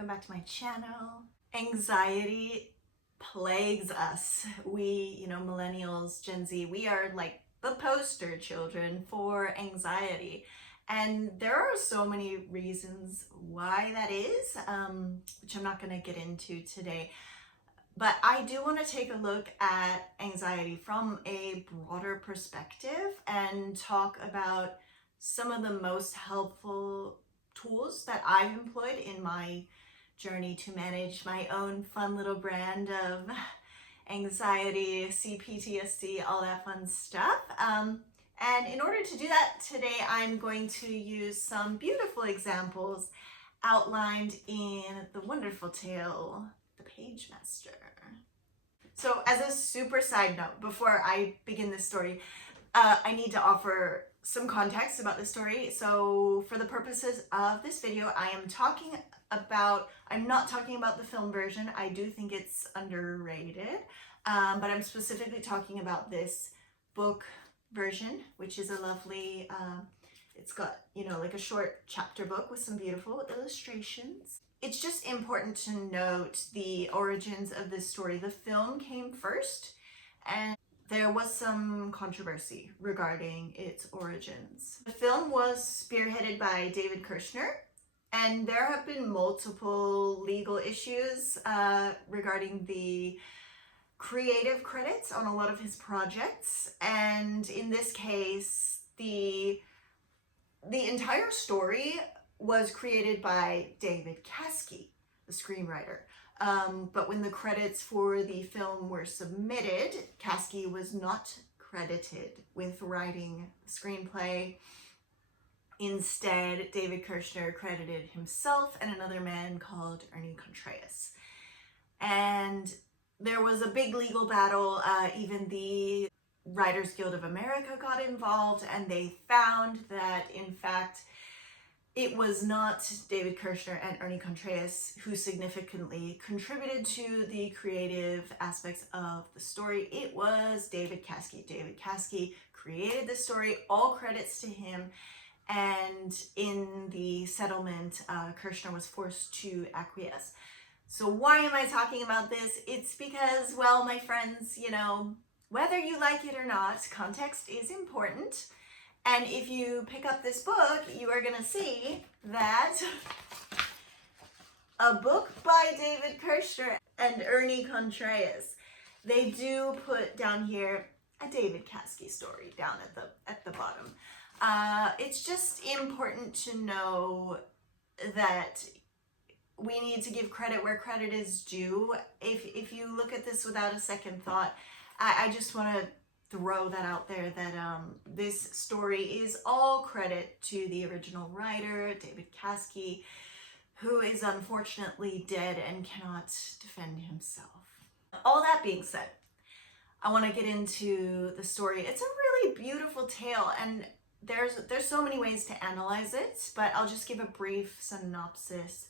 welcome back to my channel. Anxiety plagues us. We, millennials, Gen Z, we are like the poster children for anxiety. And there are so many reasons why that is, which I'm not going to get into today. But I do want to take a look at anxiety from a broader perspective and talk about some of the most helpful tools that I've employed in my journey to manage my own fun little brand of anxiety, CPTSD, all that fun stuff. And in order to do that today, I'm going to use some beautiful examples outlined in the wonderful tale, The Pagemaster. So as a super side note, before I begin this story, I need to offer some context about this story. So for the purposes of this video, I'm not talking about the film version. I do think it's underrated, but I'm specifically talking about this book version, which is a lovely, it's got, like a short chapter book with some beautiful illustrations. It's just important to note the origins of this story. The film came first, and there was some controversy regarding its origins. The film was spearheaded by David Kirshner, and there have been multiple legal issues regarding the creative credits on a lot of his projects. And in this case, the entire story was created by David Casci, the screenwriter. But when the credits for the film were submitted, Casci was not credited with writing the screenplay. Instead, David Kirshner credited himself and another man called Ernie Contreras. And there was a big legal battle. Even the Writers Guild of America got involved, and they found that, in fact, it was not David Kirshner and Ernie Contreras who significantly contributed to the creative aspects of the story. It was David Casci. David Casci created the story, all credits to him, and in the settlement, Kirshner was forced to acquiesce. So why am I talking about this? It's because, well, my friends, whether you like it or not, context is important. And if you pick up this book, you are going to see that a book by David Kirshner and Ernie Contreras, they do put down here a David Casci story down at the bottom. It's just important to know that we need to give credit where credit is due. If you look at this without a second thought, I just want to throw that out there that this story is all credit to the original writer, David Casci, who is unfortunately dead and cannot defend himself. All that being said, I want to get into the story. It's a really beautiful tale, and there's so many ways to analyze it, but I'll just give a brief synopsis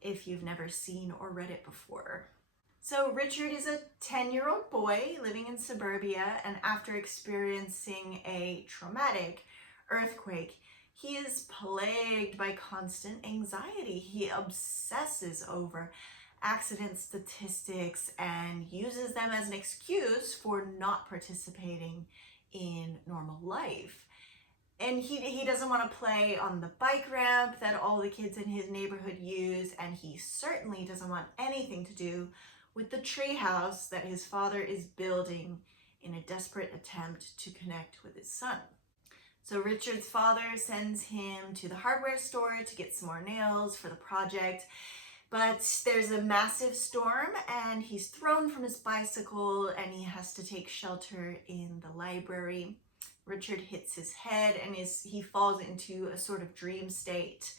if you've never seen or read it before. So Richard is a 10-year-old boy living in suburbia, and after experiencing a traumatic earthquake, he is plagued by constant anxiety. He obsesses over accident statistics and uses them as an excuse for not participating in normal life. And he doesn't want to play on the bike ramp that all the kids in his neighborhood use, and he certainly doesn't want anything to do with the treehouse that his father is building in a desperate attempt to connect with his son. So Richard's father sends him to the hardware store to get some more nails for the project, but there's a massive storm and he's thrown from his bicycle and he has to take shelter in the library. Richard hits his head and he falls into a sort of dream state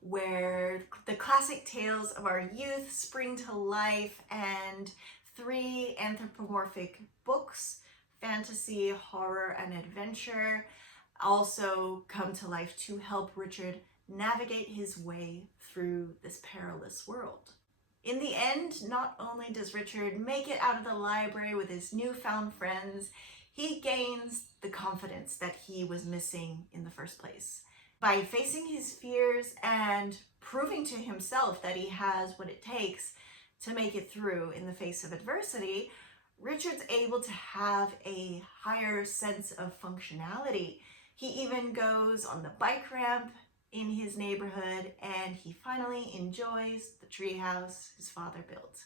where the classic tales of our youth spring to life, and 3 anthropomorphic books, fantasy, horror, and adventure, also come to life to help Richard navigate his way through this perilous world. In the end, not only does Richard make it out of the library with his newfound friends, he gains the confidence that he was missing in the first place. By facing his fears and proving to himself that he has what it takes to make it through in the face of adversity, Richard's able to have a higher sense of functionality. He even goes on the bike ramp in his neighborhood, and he finally enjoys the treehouse his father built.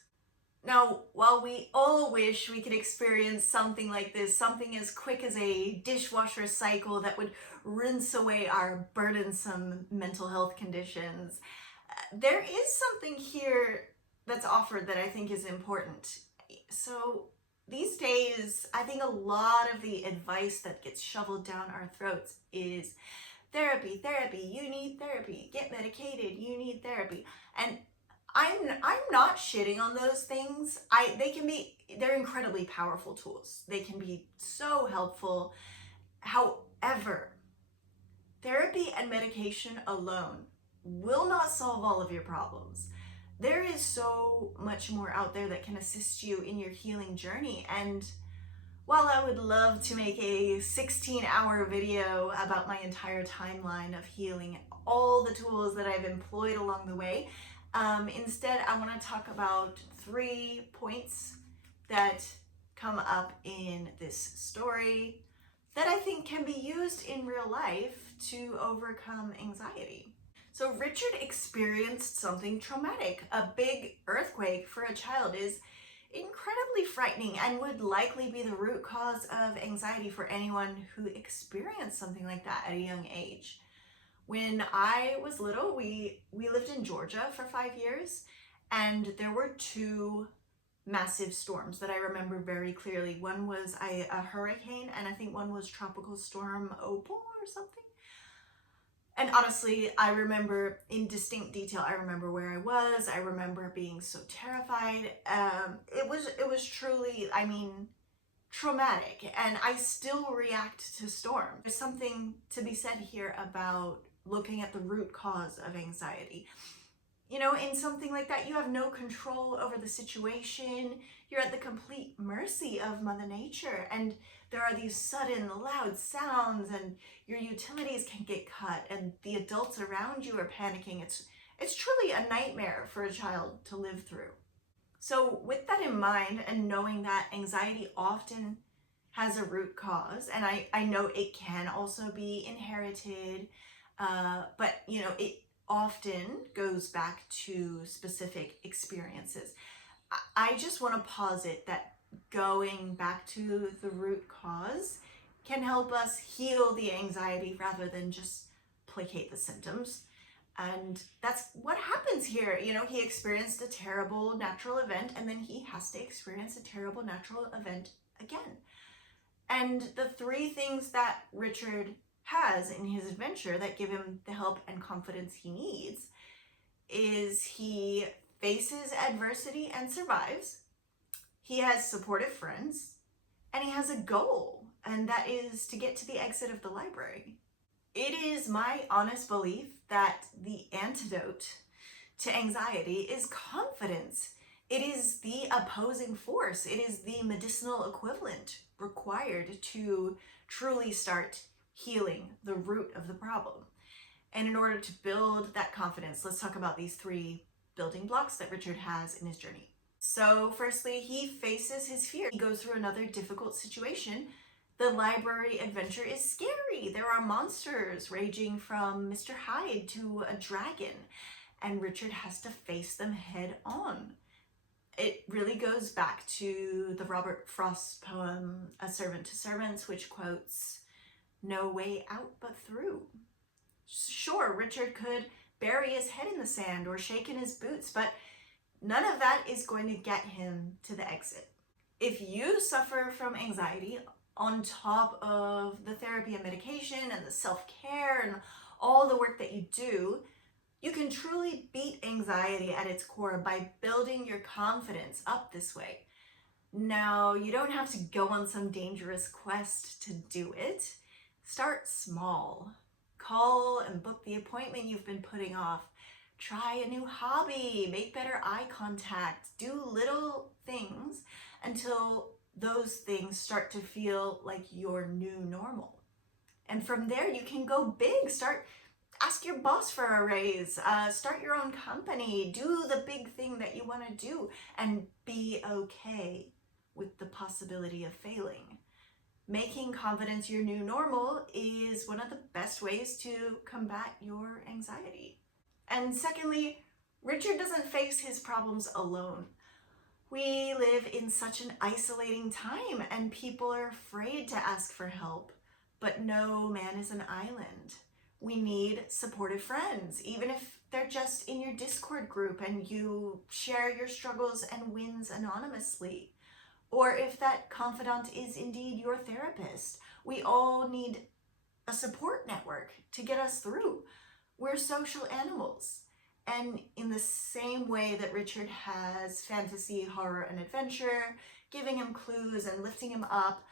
Now, while we all wish we could experience something like this, something as quick as a dishwasher cycle that would rinse away our burdensome mental health conditions, there is something here that's offered that I think is important. So these days, I think a lot of the advice that gets shoveled down our throats is therapy, you need therapy, get medicated, you need therapy. And I'm not shitting on those things. They're incredibly powerful tools. They can be so helpful. However, therapy and medication alone will not solve all of your problems. There is so much more out there that can assist you in your healing journey. And while I would love to make a 16-hour video about my entire timeline of healing, all the tools that I've employed along the way, instead I want to talk about 3 points that come up in this story that I think can be used in real life to overcome anxiety. So Richard experienced something traumatic. A big earthquake for a child is incredibly frightening and would likely be the root cause of anxiety for anyone who experienced something like that at a young age. When I was little, we lived in Georgia for 5 years, and there were 2 massive storms that I remember very clearly. One was a hurricane, and I think one was Tropical Storm Opal or something. And honestly, I remember in distinct detail, I remember where I was. I remember being so terrified. It was truly, traumatic. And I still react to storms. There's something to be said here about looking at the root cause of anxiety. You know, in something like that, you have no control over the situation. You're at the complete mercy of Mother Nature. And there are these sudden loud sounds, and your utilities can get cut, and the adults around you are panicking. It's truly a nightmare for a child to live through. So with that in mind, and knowing that anxiety often has a root cause, and I know it can also be inherited, but it often goes back to specific experiences. I just want to posit that going back to the root cause can help us heal the anxiety rather than just placate the symptoms. And that's what happens here. He experienced a terrible natural event, and then he has to experience a terrible natural event again. And the 3 things that Richard has in his adventure that give him the help and confidence he needs is he faces adversity and survives, he has supportive friends, and he has a goal, and that is to get to the exit of the library. It is my honest belief that the antidote to anxiety is confidence. It is the opposing force. It is the medicinal equivalent required to truly start healing the root of the problem. And in order to build that confidence, let's talk about these 3 building blocks that Richard has in his journey. So firstly, he faces his fear. He goes through another difficult situation. The library adventure is scary. There are monsters ranging from Mr. Hyde to a dragon, and Richard has to face them head on. It really goes back to the Robert Frost poem, A Servant to Servants, which quotes, "No way out but through." Sure, Richard could bury his head in the sand or shake in his boots, but none of that is going to get him to the exit. If you suffer from anxiety on top of the therapy and medication and the self-care and all the work that you do, you can truly beat anxiety at its core by building your confidence up this way. Now, you don't have to go on some dangerous quest to do it. Start small. Call and book the appointment you've been putting off. Try a new hobby, make better eye contact, do little things until those things start to feel like your new normal. And from there, you can go big. Start ask your boss for a raise, start your own company, do the big thing that you want to do, and be okay with the possibility of failing. Making confidence your new normal is one of the best ways to combat your anxiety. And secondly, Richard doesn't face his problems alone. We live in such an isolating time and people are afraid to ask for help. But no man is an island. We need supportive friends, even if they're just in your Discord group and you share your struggles and wins anonymously. Or if that confidant is indeed your therapist. We all need a support network to get us through. We're social animals. And in the same way that Richard has fantasy, horror, and adventure, giving him clues and lifting him up,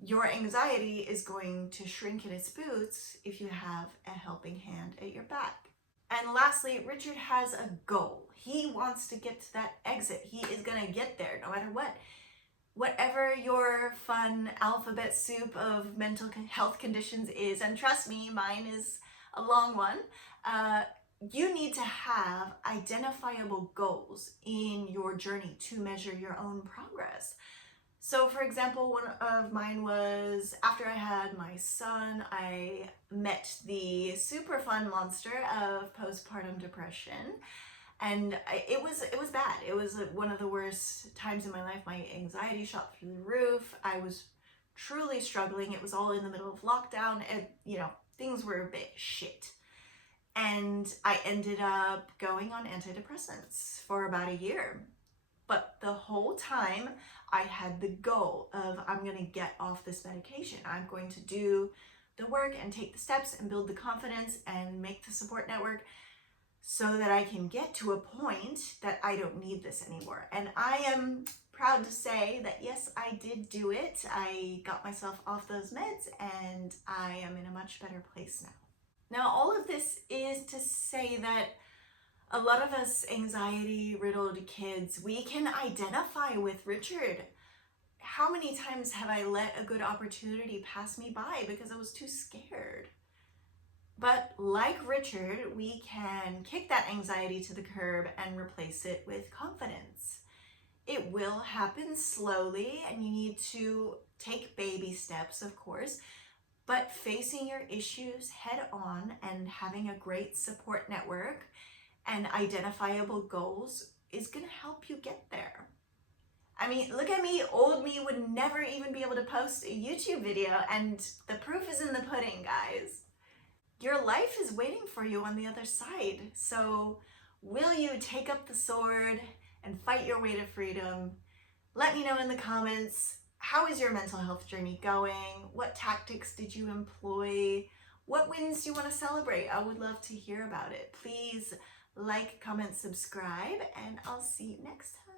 your anxiety is going to shrink in its boots if you have a helping hand at your back. And lastly, Richard has a goal. He wants to get to that exit. He is going to get there no matter what. Whatever your fun alphabet soup of mental health conditions is, and trust me, mine is a long one, you need to have identifiable goals in your journey to measure your own progress. So for example, one of mine was after I had my son, I met the super fun monster of postpartum depression. And it was bad. It was one of the worst times in my life. My anxiety shot through the roof. I was truly struggling. It was all in the middle of lockdown and, things were a bit shit. And I ended up going on antidepressants for about a year. But the whole time I had the goal of I'm going to get off this medication. I'm going to do the work and take the steps and build the confidence and make the support network so that I can get to a point that I don't need this anymore. And I am proud to say that yes, I did do it. I got myself off those meds and I am in a much better place now. Now, all of this is to say that a lot of us anxiety-riddled kids, we can identify with Richard. How many times have I let a good opportunity pass me by because I was too scared? But like Richard, we can kick that anxiety to the curb and replace it with confidence. It will happen slowly and you need to take baby steps, of course, but facing your issues head on and having a great support network and identifiable goals is going to help you get there. I mean, look at me, old me would never even be able to post a YouTube video, and the proof is in the pudding, guys. Your life is waiting for you on the other side. So will you take up the sword and fight your way to freedom? Let me know in the comments. How is your mental health journey going? What tactics did you employ? What wins do you want to celebrate? I would love to hear about it. Please like, comment, subscribe, and I'll see you next time.